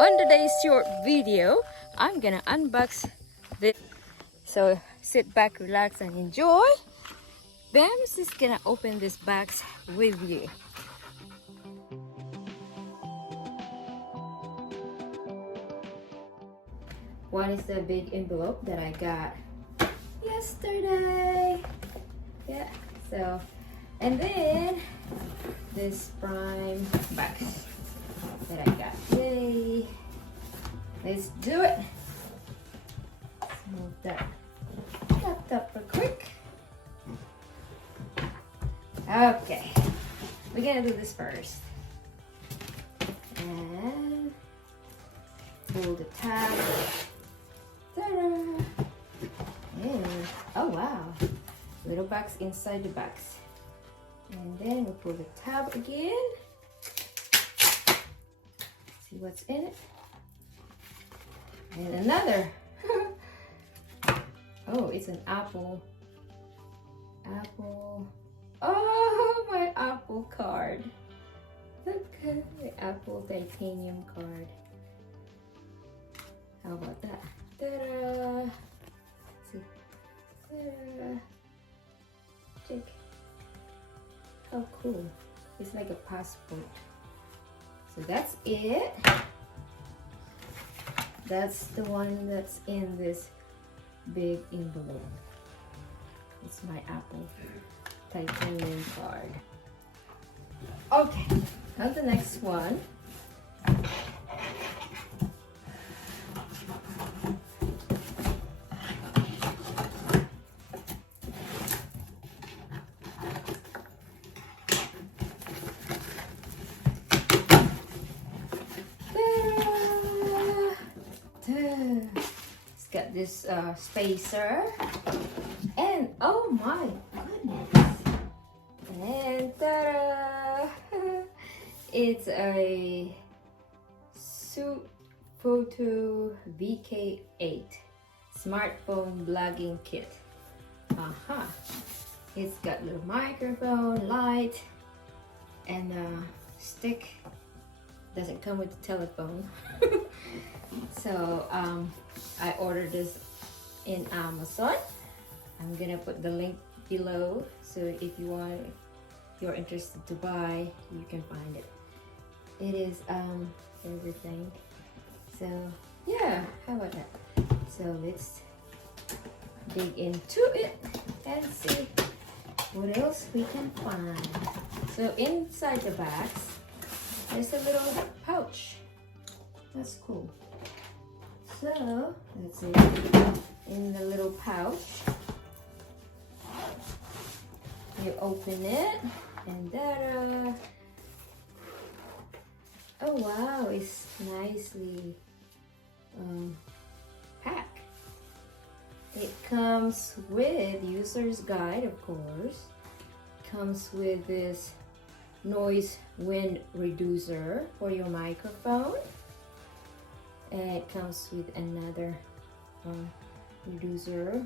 on today's short video, I'm gonna unbox this. So sit back, relax, and enjoy. BIMZ is gonna open this box with you. One is the big envelope that I got yesterday. Yeah, so, and then this prime box that I got today. Let's do it. Let's move that laptop real quick. Okay, we're gonna do this first. And pull the tab. Ta-da! And oh wow, little box inside the box. And then we pull the tab again. See what's in it. And another. Oh, it's an apple. Apple. Oh, my Apple card. Look at the Apple titanium card. How about that? Ta-da! See? Ta-da! Check. How cool. It's like a passport. So that's it. That's the one that's in this big envelope. It's my Apple titanium card. Okay, now the next one. It's got this spacer, and oh my goodness, and ta-da! It's a Suit Photo VK8 smartphone blogging kit. It's got little microphone, light, and a stick. Doesn't come with the telephone. So I ordered this in Amazon. I'm gonna put the link below, so if you're interested to buy, you can find it. It is everything. So yeah, how about that? So let's dig into it and see what else we can find. So inside the box, there's a little pouch. That's cool. So let's see, in the little pouch, you open it, and da-da! Oh wow, it's nicely packed. It comes with user's guide, of course. Comes with this noise wind reducer for your microphone. And it comes with another reducer.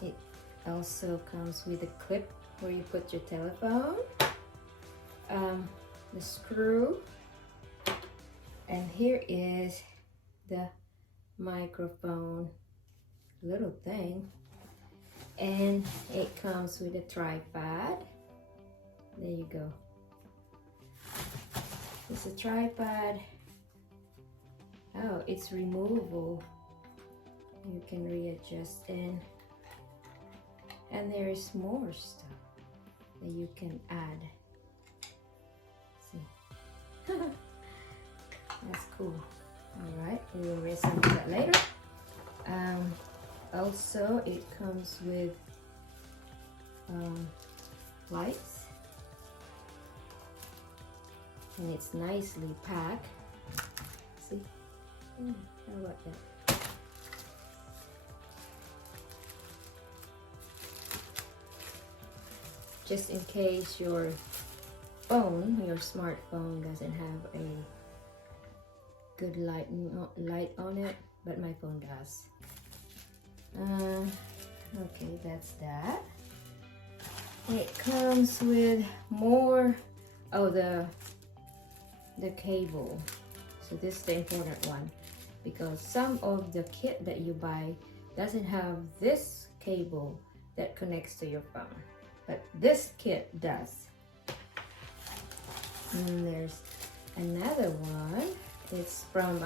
It also comes with a clip where you put your telephone, the screw, and here is the microphone little thing, and it comes with a tripod. There you go. It's a tripod. Oh, it's removable. You can readjust and there is more stuff that you can add. See? That's cool. All right, we will reassemble that later. Also, it comes with lights, and it's nicely packed. See? How about that? Just in case your smartphone doesn't have a good light on it, but my phone does. Okay, that's that. It comes with more, oh, the cable. So So this is the important one, because some of the kit that you buy doesn't have this cable that connects to your phone, but this kit does. And there's another one. It's from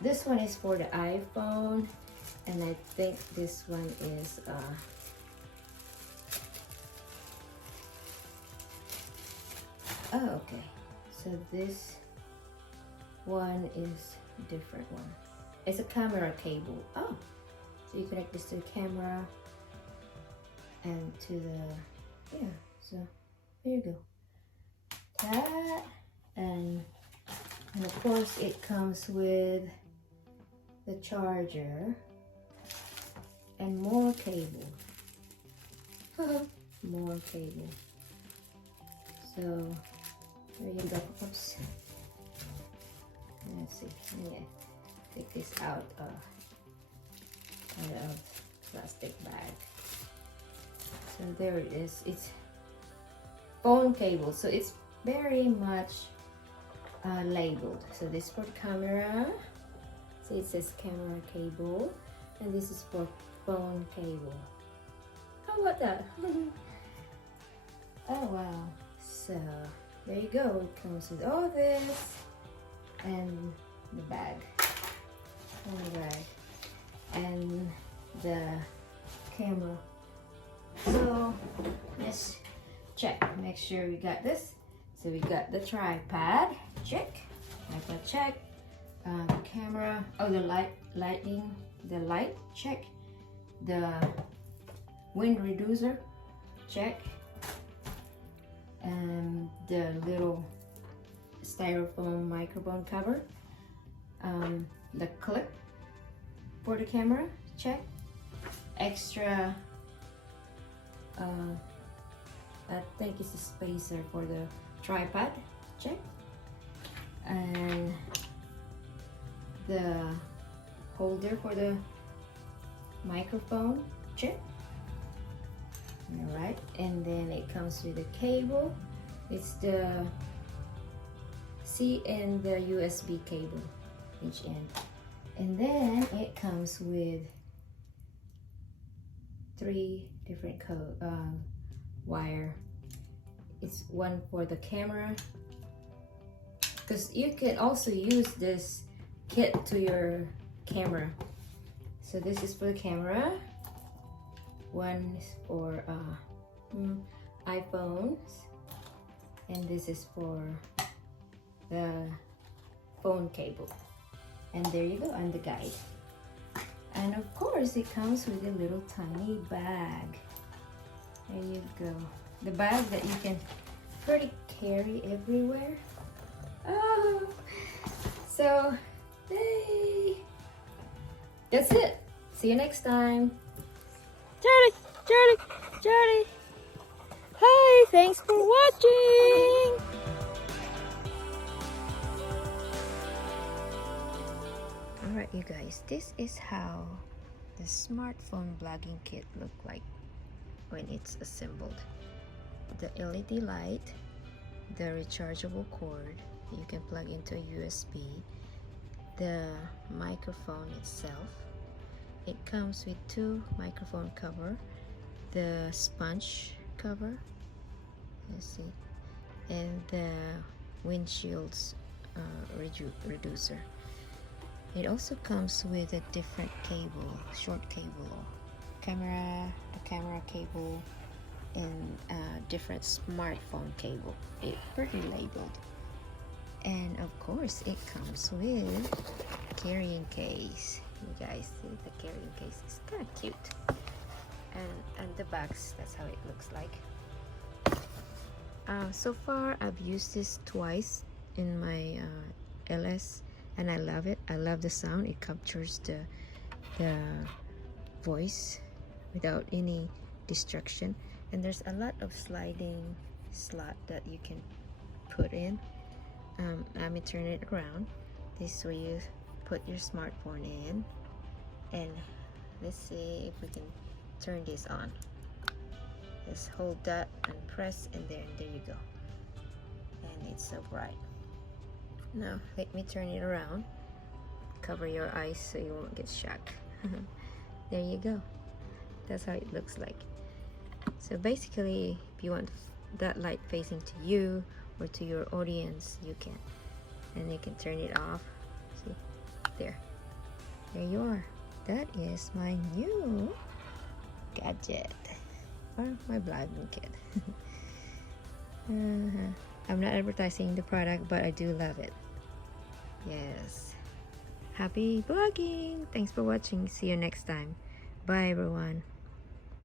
this one is for the iPhone, and I think this one is oh, okay. So this one is a different one. It's a camera cable. Oh, so you connect this to the camera and to the, yeah, so there you go. That, and of course it comes with the charger and more cable. More cable. So there you go. Oops. Let's see. Yeah. Take this out of plastic bag. So there it is. It's phone cable. So it's very much labeled. So this for camera. So it says camera cable, and this is for phone cable. How about that? Oh wow. So there you go. It comes with all this and the bag. Alright. And the camera. So let's check. Make sure we got this. So we got the tripod. Check. Tripod check. The camera. Oh, the lighting. The light. Check. The wind reducer. Check. And the little styrofoam microphone cover, the clip for the camera, check. Extra, I think it's a spacer for the tripod, check. And the holder for the microphone, check. All right, and then it comes with a cable. It's the C and the USB cable each end, and then it comes with 3 different wire. It's one for the camera, because you can also use this kit to your camera. So this is for the camera. One is for iPhones, and this is for the phone cable. And there you go, and the guide. And of course it comes with a little tiny bag. There you go. The bag that you can pretty carry everywhere. Oh, so hey, that's it. See you next time. Charlie. Hi, thanks for watching. Alright you guys, this is how the smartphone blogging kit look like when it's assembled. The LED light, the rechargeable cord you can plug into a USB, the microphone itself. It comes with 2 microphone cover, the sponge cover, let's see, and the windshield's reducer. It also comes with a different cable, short cable, a camera cable, and a different smartphone cable. It's pretty labeled. And of course it comes with a carrying case. You guys see the carrying case is kind of cute, and the box, that's how it looks like. So far I've used this twice in my LS, and I love it. I love the sound. It captures the voice without any distraction, and there's a lot of sliding slot that you can put in. Let me turn it around. This way you put your smartphone in, and let's see if we can turn this on. Just hold that and press, and there you go. And it's so bright. Now let me turn it around. Cover your eyes so you won't get shocked. There you go. That's how it looks like. So basically, if you want that light facing to you or to your audience, you can. And you can turn it off. See? There you are. That is my new gadget, or my vlogging kit. I'm not advertising the product, but I do love it. Yes. Happy vlogging. Thanks for watching. See you next time. Bye everyone.